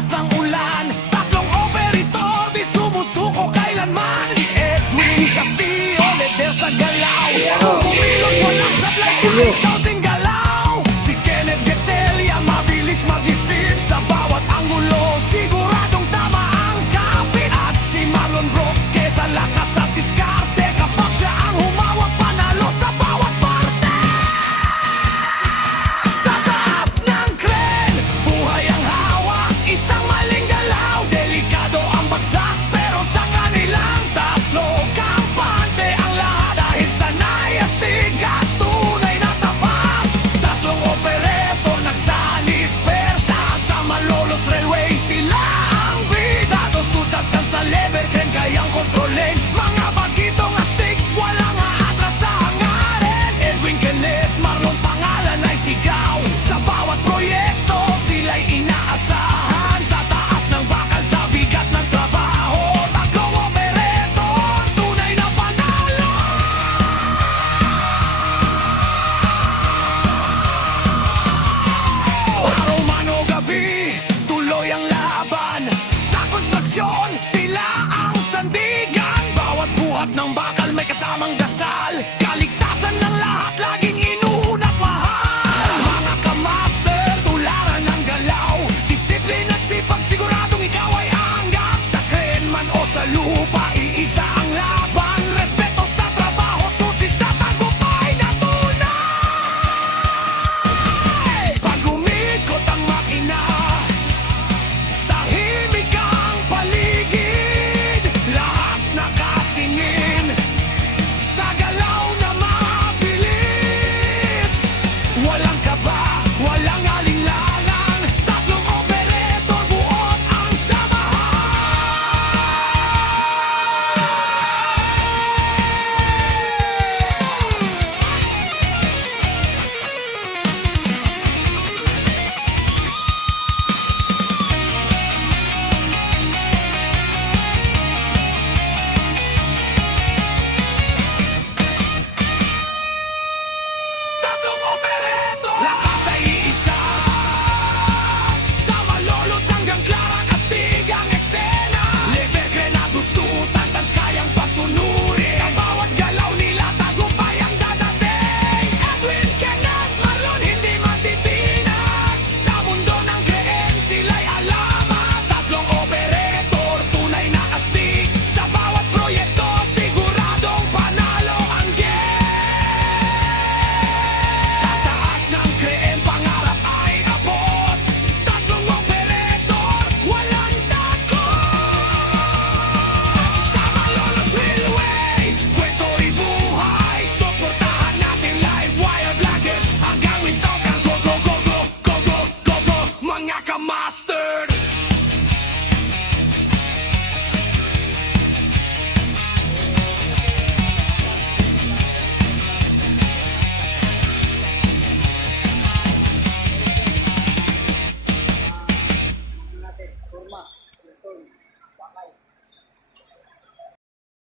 lakas ng ulan, tatlong operator di sumusuko kailanman. Si Edwin Castillo, leader sa galaw, kumilos walang sablay kahit kaunting galaw. Si Kenneth Getelia, mabilis mag-isip sa bawat anggulo, siguradong tama ang kapit. At si Marlon Roque sa lakas at diskarte, kapag siya ang humawak panalo sa bawat parte. Sa taas ng kren, buhay ang hawak, isang maling galaw, delikado ang bagsak, pero sa kanilang tatlo kampante ang lahat dahil sanay astig at tunay na tapat. Tatlong operator nagsanib persa sa Malolos Railway, sila ang bida. Dosudagdas na lever kren kayang kontrolin, mga bagitong astig walang aatras sa hangarin. Edwin, Kenneth, Marlon pangalan ay sigaw, sa bawat proyekto sila'y inaasahan. Sa taas ng bakal, sa bigat ng trabaho, tatlong operator, tunay na panalo. Araw man o gabi, tuloy ang laban. Sa konstruksyon, sila ang sandigan. Bawat buhat ng bakal may kasamang dasal,